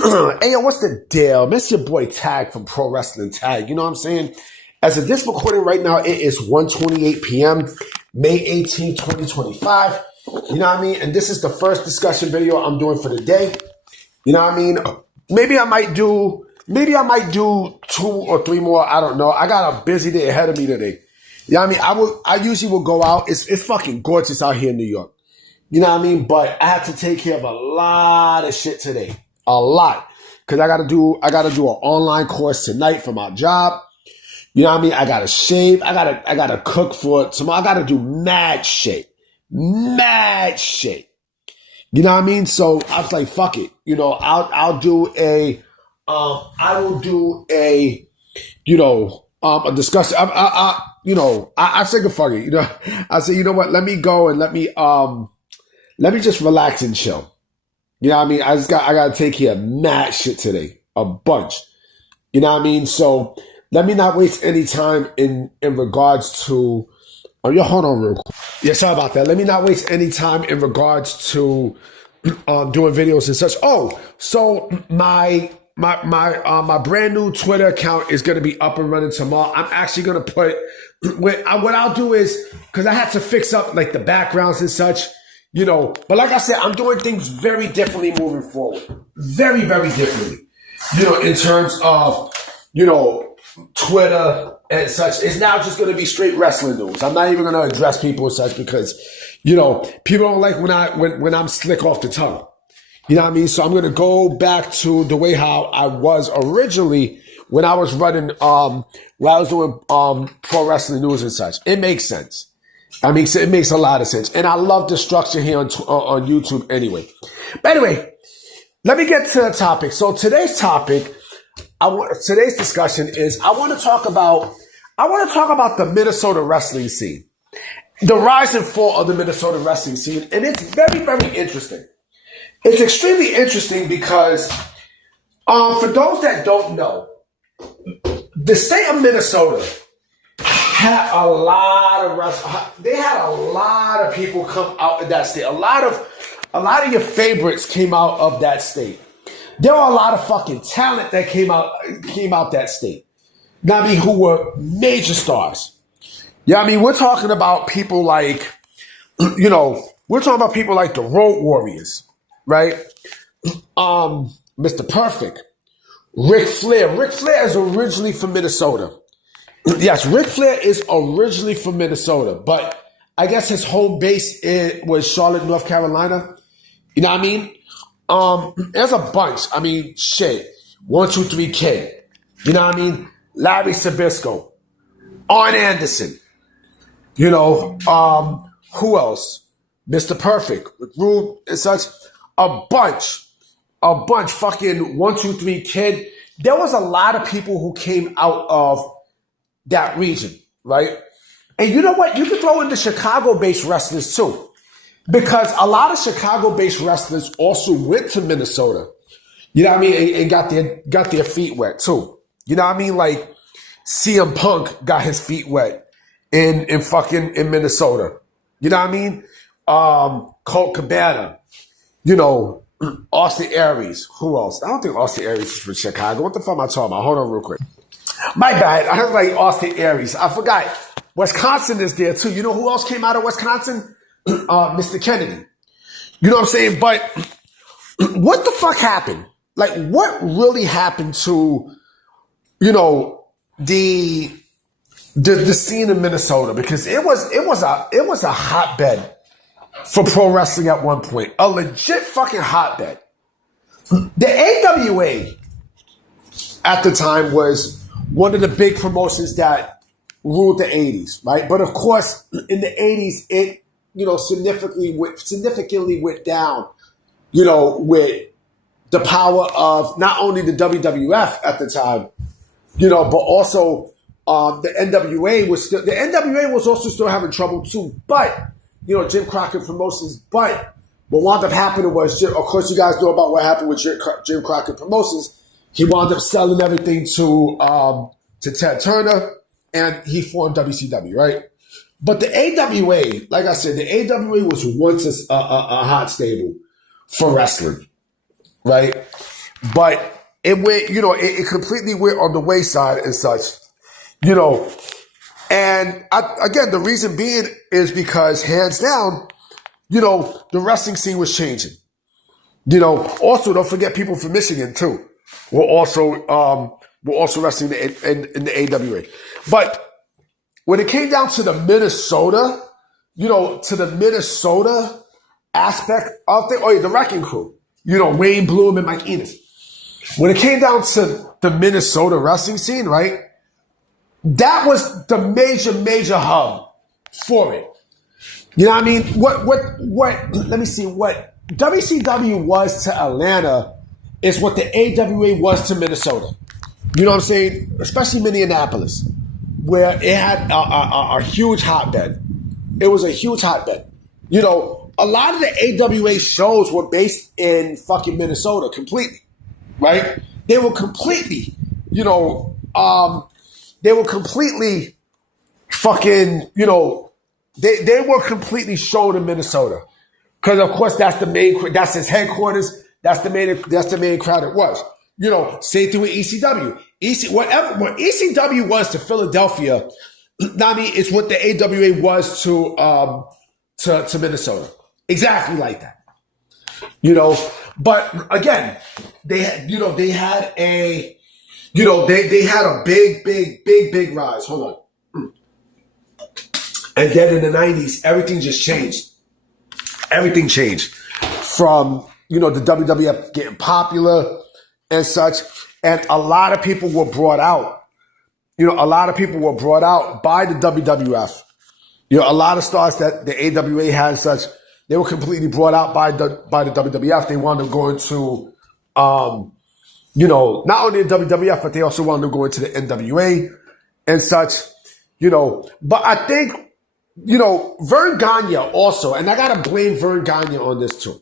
Hey, yo, what's the deal? Miss your boy Tag from Pro Wrestling Tag. You know what I'm saying? As of this recording right now, it is 1:28 p.m., May 18, 2025. You know what I mean? And this is the first discussion video I'm doing for the day. You know what I mean? Maybe I might do two or three more. I don't know. I got a busy day ahead of me today. You know what I mean? I usually will go out. It's fucking gorgeous out here in New York. You know what I mean? But I have to take care of a lot of shit today. A lot. Cause I gotta do an online course tonight for my job. You know what I mean? I gotta shave. I gotta cook for tomorrow. I gotta do mad shit. Mad shit. You know what I mean? So I was like, fuck it. You know, I will do a discussion. I said, fuck it. You know, I said, you know what? Let me go and let me just relax and chill. You know what I mean? I gotta take care of mad shit today. A bunch. You know what I mean? So let me not waste any time in regards to hold on real quick. Yeah, sorry about that. Let me not waste any time in regards to doing videos and such. Oh, so my brand new Twitter account is gonna be up and running tomorrow. I'm actually gonna put what I'll do is, because I had to fix up like the backgrounds and such. You know, but like I said, I'm doing things very differently moving forward. Very, very differently. You know, in terms of, you know, Twitter and such. It's now just going to be straight wrestling news. I'm not even going to address people and such because, you know, people don't like when I'm slick off the tongue. You know what I mean? So I'm going to go back to the way how I was originally when I was running, when I was doing pro wrestling news and such. It makes sense. I mean, it makes a lot of sense. And I love the structure here on YouTube anyway. But anyway, let me get to the topic. So today's discussion is I want to talk about the Minnesota wrestling scene. The rise and fall of the Minnesota wrestling scene. And it's very, very interesting. It's extremely interesting because for those that don't know, the state of Minnesota had a lot of people come out of that state. A lot of your favorites came out of that state. There were a lot of fucking talent that came out that state. You know what I mean? Who were major stars. Yeah, I mean, we're talking about people like, you know, the Road Warriors, right? Mr. Perfect, Ric Flair. Ric Flair is originally from Minnesota. Yes, Ric Flair is originally from Minnesota, but I guess his home base was Charlotte, North Carolina. You know what I mean? There's a bunch. I mean, shit. 1, 2, 3 Kid. You know what I mean? Larry Sabisco. Arn Anderson. You know, who else? Mr. Perfect. With Rude and such. A bunch. Fucking 1, 2, 3 Kid. There was a lot of people who came out of that region, right? And you know what? You can throw in the Chicago-based wrestlers too, because a lot of Chicago-based wrestlers also went to Minnesota. You know what I mean? And got their feet wet too. You know what I mean? Like CM Punk got his feet wet in Minnesota. You know what I mean? Colt Cabana. You know, Austin Aries. Who else? I don't think Austin Aries is from Chicago. What the fuck am I talking about? Hold on real quick. My bad. I heard like Austin Aries. I forgot. Wisconsin is there too. You know who else came out of Wisconsin? Mr. Kennedy. You know what I'm saying? But what the fuck happened? Like, what really happened to, you know, the scene in Minnesota? Because it was a hotbed for pro wrestling at one point. A legit fucking hotbed. The AWA at the time was one of the big promotions that ruled the 80s, right? But of course, in the 80s, it, you know, significantly went down, you know, with the power of not only the WWF at the time, you know, but also the NWA was also still having trouble too. But, you know, Jim Crockett Promotions, but what wound up happening was, of course, you guys know about what happened with Jim Crockett Promotions. He wound up selling everything to Ted Turner, and he formed WCW, right? But the AWA, like I said, the AWA was once a hot stable for wrestling, right? but it went, it completely went on the wayside and such, and again, the reason being is because hands down, the wrestling scene was changing. Also don't forget people from Michigan too. Were also wrestling in the AWA. But when it came down to the Minnesota, aspect of the Wrecking Crew, Wayne Bloom and Mike Enos. When it came down to the Minnesota wrestling scene, right? That was the major hub for it. You know what I mean? What, let me see, what WCW was to Atlanta is what the AWA was to Minnesota. You know what I'm saying? Especially Minneapolis, where it had a huge hotbed. It was a huge hotbed. A lot of the AWA shows were based in fucking Minnesota completely, right? They were completely, fucking, they were completely shown in Minnesota. Because of course that's his headquarters. That's the main crowd it was. Same thing with ECW. What ECW was to Philadelphia, it's what the AWA was to Minnesota. Exactly like that. But again, they had a big rise. Hold on. And then in the 90s, everything just changed. Everything changed from, the WWF getting popular and such. And a lot of people were brought out. A lot of people were brought out by the WWF. A lot of stars that the AWA had and such, they were completely brought out by the WWF. They wanted to go into, not only the WWF, but they also wanted to go into the NWA and such, But I think, Verne Gagne also, and I got to blame Verne Gagne on this too.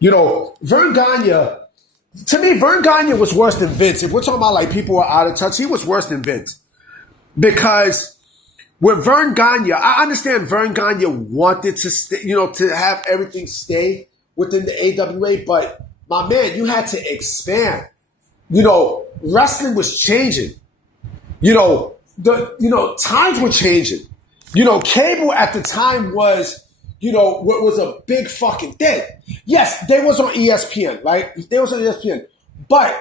Verne Gagne, to me, Verne Gagne was worse than Vince. If we're talking about like people were out of touch, he was worse than Vince. Because with Verne Gagne, I understand Verne Gagne wanted to stay, to have everything stay within the AWA, but my man, you had to expand. Wrestling was changing. Times were changing. Cable at the time was, what was a big fucking thing. Yes, they was on ESPN, right? They was on ESPN. But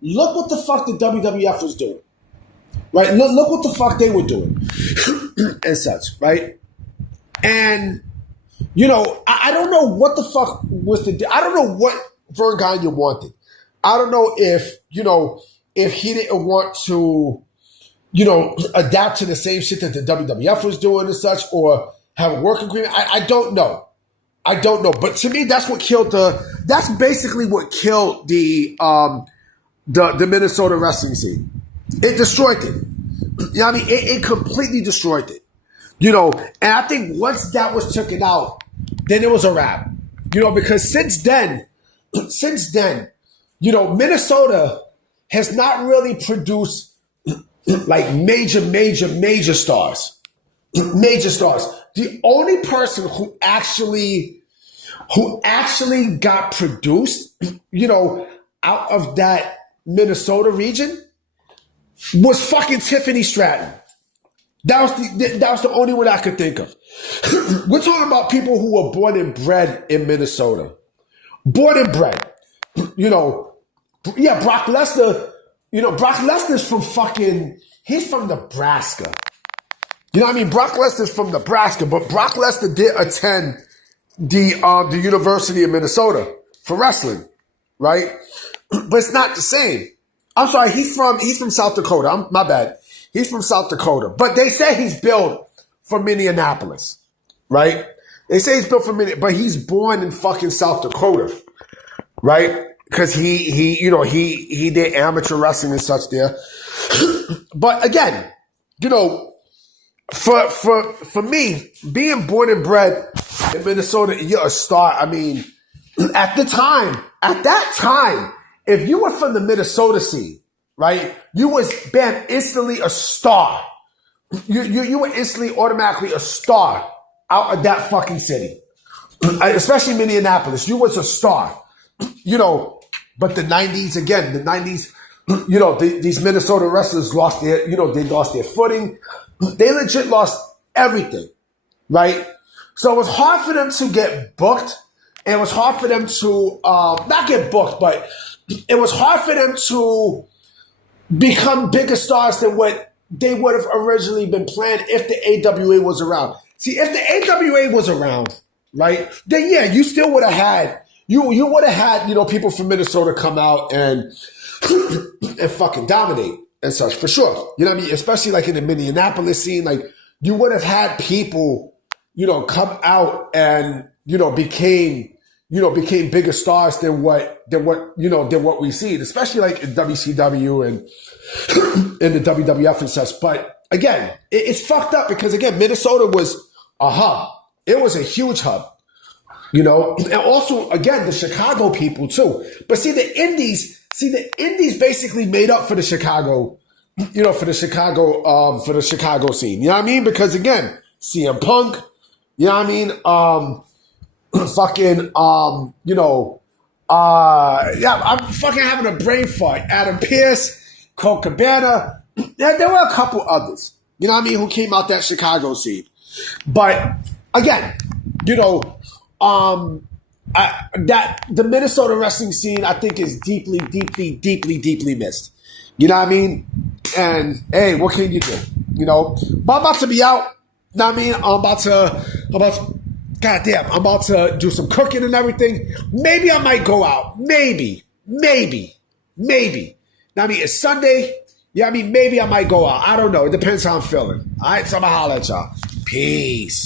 look what the fuck the WWF was doing. Right? Look what the fuck they were doing. And such, right? And, I don't know what the fuck was I don't know what Verne Gagne wanted. I don't know if he didn't want to, adapt to the same shit that the WWF was doing and such, or have a work agreement. I don't know. But to me, that's basically what killed the Minnesota wrestling scene. It destroyed it. It completely destroyed it. And I think once that was taken out, then it was a wrap. Because since then, Minnesota has not really produced like major stars. Major stars. The only person who actually got produced, out of that Minnesota region was fucking Tiffany Stratton. That was the only one I could think of. We're talking about people who were born and bred in Minnesota. Born and bred. Brock Lesnar, Brock Lesnar's from he's from Nebraska. Brock Lesnar's from Nebraska, but Brock Lesnar did attend the University of Minnesota for wrestling, right? But it's not the same. I'm sorry, he's from South Dakota. My bad. He's from South Dakota. But they say he's built from Minneapolis, right? They say he's built from Minneapolis, but he's born in fucking South Dakota, right? Because he did amateur wrestling and such there. But again, for me, being born and bred in Minnesota, you're a star. At that time, if you were from the Minnesota scene, right, you was instantly a star. You were instantly automatically a star out of that fucking city. Especially Minneapolis. You was a star. But the 90s, again, the 90s, you know, these Minnesota wrestlers lost their, you know, they lost their footing. They legit lost everything, right? So it was hard for them to get booked. And it was hard for them to, not get booked, but it was hard for them to become bigger stars than what they would have originally been planned if the AWA was around. See, if the AWA was around, right, then yeah, you still would have had, you would have had, you know, people from Minnesota come out and fucking dominate and such, for sure. You know what I mean? Especially like in the Minneapolis scene, like you would have had people, you know, come out and, you know, became bigger stars than what we see, especially like in WCW and in the WWF and such. But again, it's fucked up because again, Minnesota was a hub. It was a huge hub, you know, and also again the Chicago people too. But see the Indies basically made up for the Chicago, you know, for the Chicago scene. You know what I mean? Because again, CM Punk, you know what I mean? Fucking, you know, yeah, I'm fucking having a brain fart. Adam Pearce, Colt Cabana. There were a couple others, you know what I mean, who came out that Chicago scene. But again, you know, that the Minnesota wrestling scene, I think, is deeply, deeply, deeply, deeply missed. You know what I mean? And hey, what can you do? You know, but I'm about to be out. You know what I mean? I'm about to do some cooking and everything. Maybe I might go out. Maybe. Now, I mean, it's Sunday. Yeah, I mean, maybe I might go out. I don't know. It depends how I'm feeling. All right, so I'm going to holler at y'all. Peace.